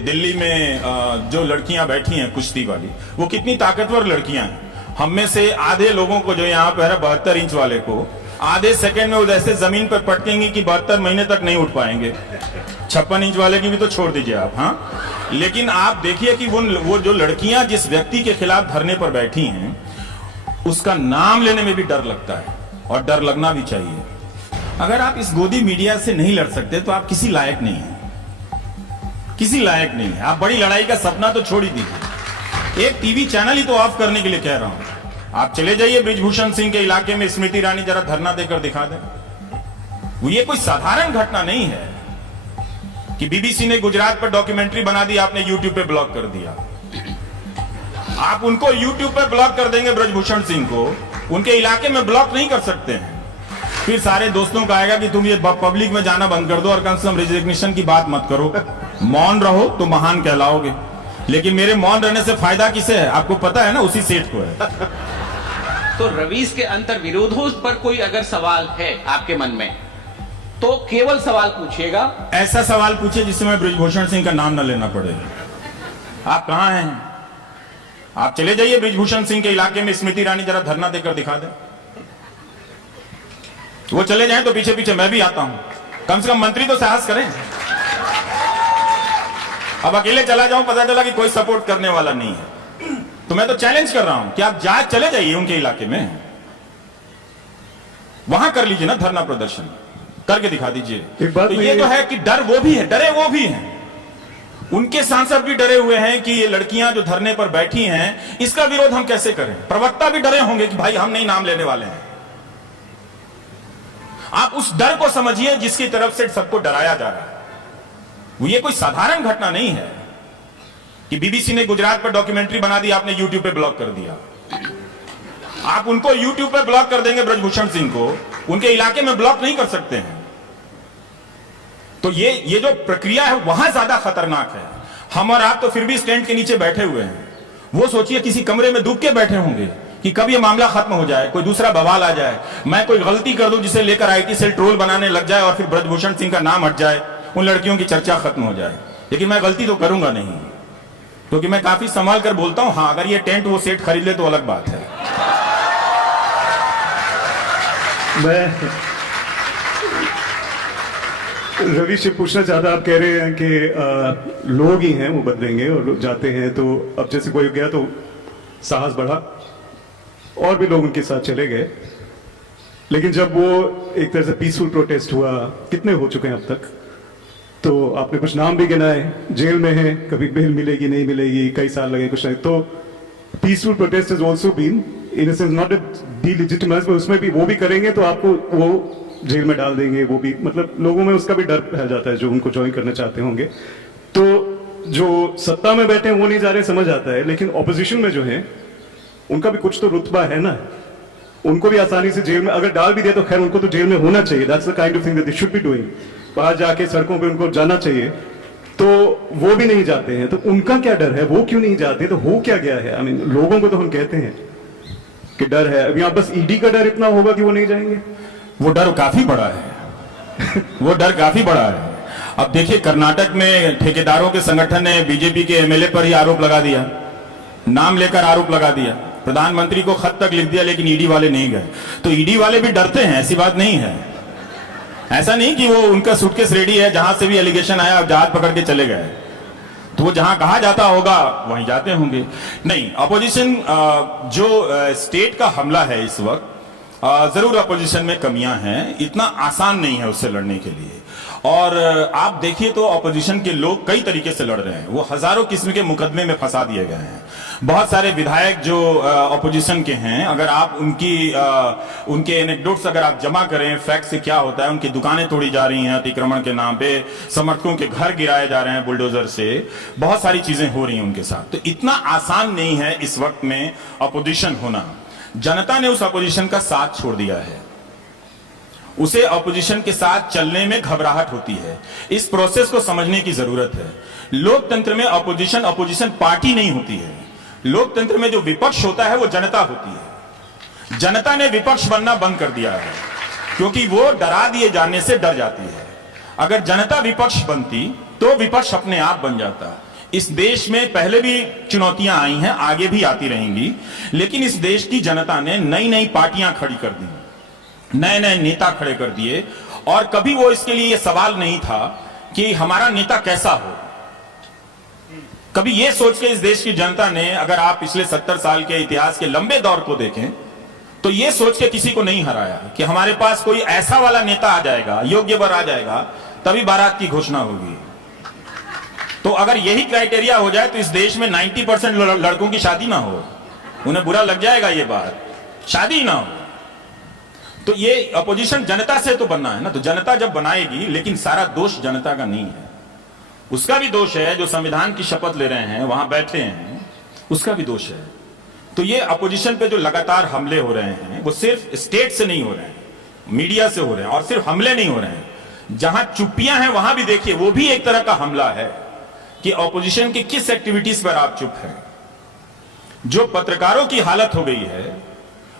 दिल्ली में जो लड़कियां बैठी हैं कुश्ती वाली, वो कितनी ताकतवर लड़कियां हैं। हम में से आधे लोगों को, जो यहाँ पे है 72 इंच वाले को, आधे सेकंड में वो ऐसे जमीन पर पटकेंगे कि 72 महीने तक नहीं उठ पाएंगे। 56 इंच वाले की भी तो छोड़ दीजिए आप। हाँ, लेकिन आप देखिए कि वो जो लड़कियां जिस व्यक्ति के खिलाफ धरने पर बैठी हैं, उसका नाम लेने में भी डर लगता है, और डर लगना भी चाहिए। अगर आप इस गोदी मीडिया से नहीं लड़ सकते तो आप किसी लायक नहीं है, किसी लायक नहीं है। आप बड़ी लड़ाई का सपना तो छोड़ ही दीजिए, एक टीवी चैनल ही तो ऑफ करने के लिए कह रहा हूं। आप चले जाइए बृजभूषण सिंह के इलाके में, स्मृति ईरानी जरा धरना देकर दिखा दें। वो ये कोई साधारण घटना नहीं है कि बीबीसी ने गुजरात पर डॉक्यूमेंट्री बना दी, आपने यूट्यूब पे ब्लॉक कर दिया। आप उनको यूट्यूब पे ब्लॉक कर देंगे, बृजभूषण सिंह को उनके इलाके में ब्लॉक नहीं कर सकते हैं। फिर सारे दोस्तों का आएगा कि तुम ये पब्लिक में जाना बंद कर दो और कम से कम रिजर्वेशन की बात मत करो, मौन रहो तो महान कहलाओगे। लेकिन मेरे मौन रहने से फायदा किसे है? आपको पता है ना, उसी सेठ को है। तो रवीश के अंतर विरोधों पर कोई अगर सवाल है आपके मन में, तो केवल सवाल पूछिएगा। ऐसा सवाल पूछिए जिससे मैं बृजभूषण सिंह का नाम न लेना पड़े। आप कहां हैं? आप चले जाइए बृजभूषण सिंह के इलाके में, स्मृति ईरानी जरा धरना देकर दिखा दे। वो चले जाएं तो पीछे पीछे मैं भी आता हूं, कम से कम मंत्री तो साहस करें। अब अकेले चला जाऊं, पता चला कि कोई सपोर्ट करने वाला नहीं है, तो मैं तो चैलेंज कर रहा हूं कि आप चले जाइए उनके इलाके में, वहां कर लीजिए ना धरना प्रदर्शन, करके दिखा दीजिए। तो ये तो है कि डर वो भी है, डरे वो भी हैं, उनके सांसद भी डरे हुए हैं कि ये लड़कियां जो धरने पर बैठी हैं, इसका विरोध हम कैसे करें। प्रवक्ता भी डरे होंगे कि भाई हम नहीं नाम लेने वाले हैं। आप उस डर को समझिए जिसकी तरफ से सबको डराया जा रहा है। वो ये कोई साधारण घटना नहीं है कि बीबीसी ने गुजरात पर डॉक्यूमेंट्री बना दी, आपने यूट्यूब पे ब्लॉक कर दिया। आप उनको यूट्यूब पे ब्लॉक कर देंगे, बृजभूषण सिंह को उनके इलाके में ब्लॉक नहीं कर सकते हैं। तो ये जो प्रक्रिया है वहां ज्यादा खतरनाक है। हम और आप तो फिर भी स्टैंड के नीचे बैठे हुए हैं, वो सोचिए किसी कमरे में डूब के बैठे होंगे कि कब ये मामला खत्म हो जाए, कोई दूसरा बवाल आ जाए, मैं कोई गलती कर दूं जिसे लेकर आईटी सेल ट्रोल बनाने लग जाए और फिर बृजभूषण सिंह का नाम हट जाए, उन लड़कियों की चर्चा खत्म हो जाए। लेकिन मैं गलती तो करूंगा नहीं, क्योंकि मैं काफी संभाल कर बोलता हूं। हाँ, अगर ये टेंट वो सेट खरीद ले तो अलग बात है। मैं रवि से पूछना चाहता, आप कह रहे हैं कि लोग ही हैं वो बदलेंगे और लोग जाते हैं, तो अब जैसे कोई गया तो साहस बढ़ा और भी लोग उनके साथ चले गए। लेकिन जब वो एक तरह से पीसफुल प्रोटेस्ट हुआ, कितने हो चुके हैं अब तक, तो आपने कुछ नाम भी गिनाए, जेल में है, कभी बेल मिलेगी नहीं मिलेगी, कई साल लगे कुछ नहीं। तो peaceful protest is also been in a sense not delegitimize, उसमें भी वो भी करेंगे तो आपको वो जेल में डाल देंगे। वो भी मतलब लोगों में उसका भी डर फैल जाता है जो उनको ज्वाइन करना चाहते होंगे। तो जो सत्ता में बैठे हैं वो नहीं जा रहे, समझ आता है, लेकिन ऑपोजिशन में जो है उनका भी कुछ तो रुतबा है ना, उनको भी आसानी से जेल में अगर डाल भी दिया तो खैर उनको तो जेल में होना चाहिए। That's the kind of thing that they should be doing. बाहर जाके सड़कों पे उनको जाना चाहिए, तो वो भी नहीं जाते हैं। तो उनका क्या डर है, वो क्यों नहीं जाते? तो हो क्या गया है? आई मीन लोगों को तो हम कहते हैं कि डर है, अभी आप बस ईडी का डर इतना होगा कि वो नहीं जाएंगे। वो डर काफी बड़ा है वो डर काफी बड़ा है। अब देखिए, कर्नाटक में ठेकेदारों के संगठन ने बीजेपी के एमएलए पर ही आरोप लगा दिया, नाम लेकर आरोप लगा दिया, प्रधानमंत्री को खत तक लिख दिया, लेकिन ईडी वाले नहीं गए। तो ईडी वाले भी डरते हैं, ऐसी बात नहीं है। ऐसा नहीं कि वो उनका सूटकेस रेडी है, जहां से भी एलिगेशन आया जहाज पकड़ के चले गए, तो वो जहां कहा जाता होगा वहीं जाते होंगे। नहीं, अपोजिशन जो स्टेट का हमला है इस वक्त, जरूर अपोजिशन में कमियां हैं, इतना आसान नहीं है उससे लड़ने के लिए। और आप देखिए तो अपोजिशन के लोग कई तरीके से लड़ रहे हैं, वो हजारों किस्म के मुकदमे में फंसा दिए गए हैं। बहुत सारे विधायक जो अपोजिशन के हैं, अगर आप उनके एनेक्डोट्स अगर आप जमा करें, फैक्ट से क्या होता है, उनकी दुकानें तोड़ी जा रही हैं अतिक्रमण के नाम पे, समर्थकों के घर गिराए जा रहे हैं बुलडोजर से, बहुत सारी चीजें हो रही हैं उनके साथ। तो इतना आसान नहीं है इस वक्त में अपोजिशन होना। जनता ने उस अपोजिशन का साथ छोड़ दिया है, उसे अपोजिशन के साथ चलने में घबराहट होती है। इस प्रोसेस को समझने की जरूरत है। लोकतंत्र में अपोजिशन पार्टी नहीं होती है। लोकतंत्र में जो विपक्ष होता है वो जनता होती है। जनता ने विपक्ष बनना बंद कर दिया है, क्योंकि वो डरा दिए जाने से डर जाती है। अगर जनता विपक्ष बनती तो विपक्ष अपने आप बन जाता है। इस देश में पहले भी चुनौतियां आई हैं, आगे भी आती रहेंगी, लेकिन इस देश की जनता ने नई नई पार्टियां खड़ी कर दी, नए नए नेता खड़े कर दिए, और कभी वो इसके लिए ये सवाल नहीं था कि हमारा नेता कैसा हो। कभी ये सोच के इस देश की जनता ने, अगर आप पिछले 70 साल के इतिहास के लंबे दौर को देखें, तो ये सोच के किसी को नहीं हराया कि हमारे पास कोई ऐसा वाला नेता आ जाएगा, योग्य वर आ जाएगा, तभी बारात की घोषणा होगी। तो अगर यही क्राइटेरिया हो जाए तो इस देश में 90% लड़कों की शादी ना हो, उन्हें बुरा लग जाएगा ये बात, शादी ना हो। तो ये अपोजिशन जनता से तो बनना है ना, तो जनता जब बनाएगी, लेकिन सारा दोष जनता का नहीं है, उसका भी दोष है। जो संविधान की शपथ ले रहे हैं, वहां बैठे हैं, उसका भी दोष है। तो ये अपोजिशन पे जो लगातार हमले हो रहे हैं, वो सिर्फ स्टेट से नहीं हो रहे हैं, मीडिया से हो रहे हैं, और सिर्फ हमले नहीं हो रहे हैं, जहां चुप्पियां हैं वहां भी देखिए, वो भी एक तरह का हमला है कि ऑपोजिशन की किस एक्टिविटीज पर आप चुप हैं। जो पत्रकारों की हालत हो गई है,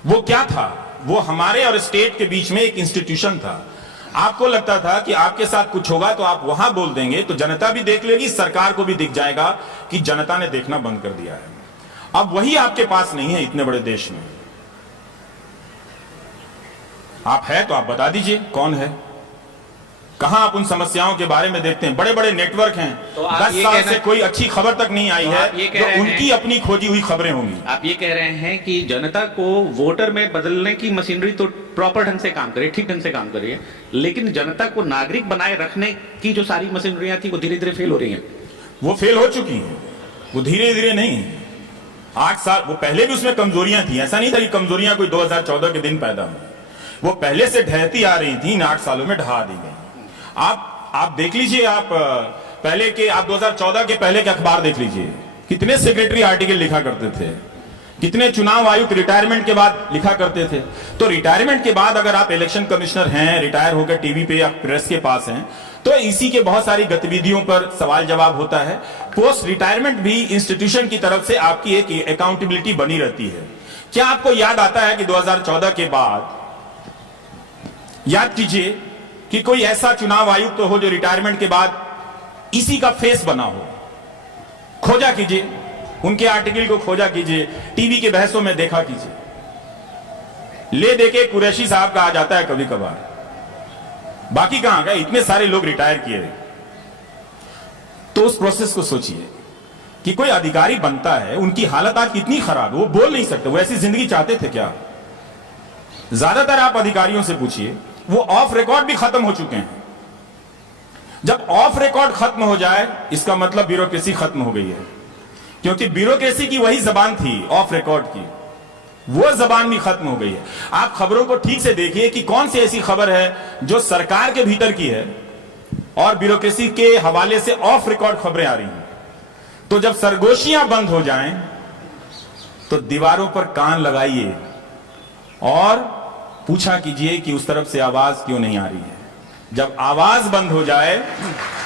वो क्या था? वो हमारे और स्टेट के बीच में एक इंस्टीट्यूशन था। आपको लगता था कि आपके साथ कुछ होगा तो आप वहां बोल देंगे, तो जनता भी देख लेगी, सरकार को भी दिख जाएगा कि जनता ने देखना बंद कर दिया है। अब वही आपके पास नहीं है इतने बड़े देश में। आप है तो आप बता दीजिए कौन है, कहां आप उन समस्याओं के बारे में देखते हैं? बड़े बड़े नेटवर्क हैं, तो 10 साल से कोई अच्छी खबर तक नहीं आई है, तो उनकी अपनी खोजी हुई खबरें होंगी। आप ये कह रहे हैं कि जनता को वोटर में बदलने की मशीनरी तो प्रॉपर ढंग से काम करे, ठीक ढंग से काम करे, लेकिन जनता को नागरिक बनाए रखने की जो सारी मशीनरियां थी वो धीरे धीरे फेल हो रही हैं। वो फेल हो चुकी हैं, वो धीरे धीरे नहीं। 8 साल वो पहले भी उसमें कमजोरियां थी, ऐसा नहीं था कि कमजोरियां कोई 2014 के दिन पैदा हुई, वो पहले से ढहती आ रही थी, इन 8 सालों में ढहा दी गई। आप देख लीजिए, आप पहले के, आप 2014 के पहले के अखबार देख लीजिए, कितने सेक्रेटरी आर्टिकल लिखा करते थे, कितने चुनाव आयुक्त रिटायरमेंट के बाद लिखा करते थे। तो रिटायरमेंट के बाद अगर आप इलेक्शन कमिश्नर हैं, रिटायर होकर टीवी पे या प्रेस के पास हैं, तो इसी के बहुत सारी गतिविधियों पर सवाल जवाब होता है। पोस्ट रिटायरमेंट भी इंस्टीट्यूशन की तरफ से आपकी एक अकाउंटेबिलिटी बनी रहती है। क्या आपको याद आता है कि 2014 के बाद, याद कीजिए कि कोई ऐसा चुनाव आयुक्त तो हो जो रिटायरमेंट के बाद इसी का फेस बना हो? खोजा कीजिए, उनके आर्टिकल को खोजा कीजिए, टीवी के बहसों में देखा कीजिए, ले देके कुरैशी साहब का आ जाता है कभी कभार, बाकी कहां गए? इतने सारे लोग रिटायर किए। तो उस प्रोसेस को सोचिए कि कोई अधिकारी बनता है, उनकी हालत आज कितनी खराब है, वो बोल नहीं सकते, वो ऐसी जिंदगी चाहते थे क्या? ज्यादातर आप अधिकारियों से पूछिए, वो ऑफ रिकॉर्ड भी खत्म हो चुके हैं। जब ऑफ रिकॉर्ड खत्म हो जाए, इसका मतलब ब्यूरोक्रेसी खत्म हो गई है, क्योंकि ब्यूरोक्रेसी की वही जबान थी ऑफ रिकॉर्ड की, वो जबान भी खत्म हो गई है। आप खबरों को ठीक से देखिए कि कौन सी ऐसी खबर है जो सरकार के भीतर की है और ब्यूरोक्रेसी के हवाले से ऑफ रिकॉर्ड खबरें आ रही हैं। तो जब सरगोशियां बंद हो जाएं, तो दीवारों पर कान लगाइए और पूछा कीजिए कि उस तरफ से आवाज क्यों नहीं आ रही है। जब आवाज बंद हो जाए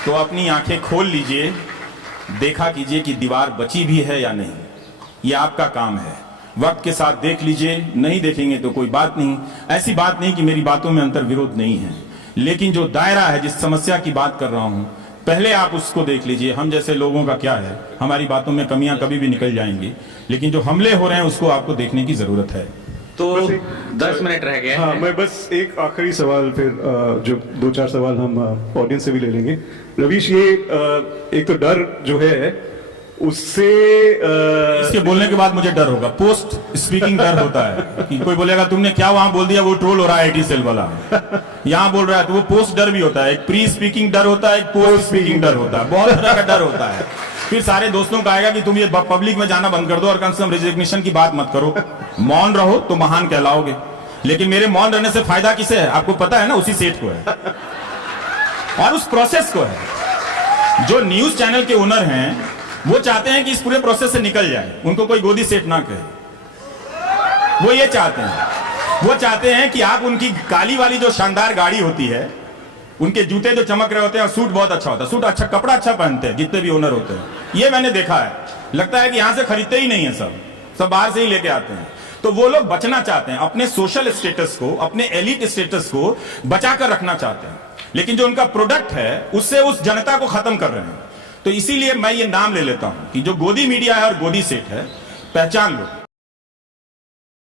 तो अपनी आंखें खोल लीजिए, देखा कीजिए कि दीवार बची भी है या नहीं। यह आपका काम है। वक्त के साथ देख लीजिए, नहीं देखेंगे तो कोई बात नहीं। ऐसी बात नहीं कि मेरी बातों में अंतर विरोध नहीं है, लेकिन जो दायरा है, जिस समस्या की बात कर रहा हूं, पहले आप उसको देख लीजिए। हम जैसे लोगों का क्या है, हमारी बातों में कमियां कभी भी निकल जाएंगी, लेकिन जो हमले हो रहे हैं उसको आपको देखने की जरूरत है। तो 10 मिनट रह गए। हाँ, मैं बस एक आखिरी सवाल, फिर जो 2-4 सवाल हम ऑडियंस से भी ले लेंगे। रवीश, ये एक तो डर जो है उससे इसके बोलने के बाद मुझे डर होगा, पोस्ट स्पीकिंग डर होता है कि कोई बोलेगा तुमने क्या वहां बोल दिया, वो ट्रोल हो रहा है आईटी सेल वाला, यहां बोल रहा है, तो वो पोस्ट डर भी होता है। एक प्री स्पीकिंग डर होता है, एक पोस्ट स्पीकिंग डर होता है, बहुत तरह का डर होता है। फिर सारे दोस्तों का आएगा कि तुम ये पब्लिक में जाना बंद कर दो और कम से कम रिजिग्नेशन की बात मत करो, मौन रहो तो महान कहलाओगे। लेकिन मेरे मौन रहने से फायदा किसे है? आपको पता है ना, उसी सेठ को है और उस प्रोसेस को है। जो न्यूज चैनल के ओनर हैं वो चाहते हैं कि इस पूरे प्रोसेस से निकल जाए, उनको कोई गोदी सेठ ना कहे। वो ये चाहते हैं, वो चाहते हैं कि आप उनकी काली वाली जो शानदार गाड़ी होती है, उनके जूते जो चमक रहे होते हैं, और सूट बहुत अच्छा होता है, सूट अच्छा, कपड़ा अच्छा पहनते हैं जितने भी ओनर होते हैं, ये मैंने देखा है। लगता है कि यहां से खरीदते ही नहीं है, सब बाहर से ही लेके आते हैं। तो वो लोग बचना चाहते हैं, अपने सोशल स्टेटस को, अपने एलिट स्टेटस को बचाकर रखना चाहते हैं। लेकिन जो उनका प्रोडक्ट है उससे उस जनता को खत्म कर रहे हैं। तो इसीलिए मैं ये नाम ले लेता हूं कि जो गोदी मीडिया है और गोदी सेठ है, पहचान लो।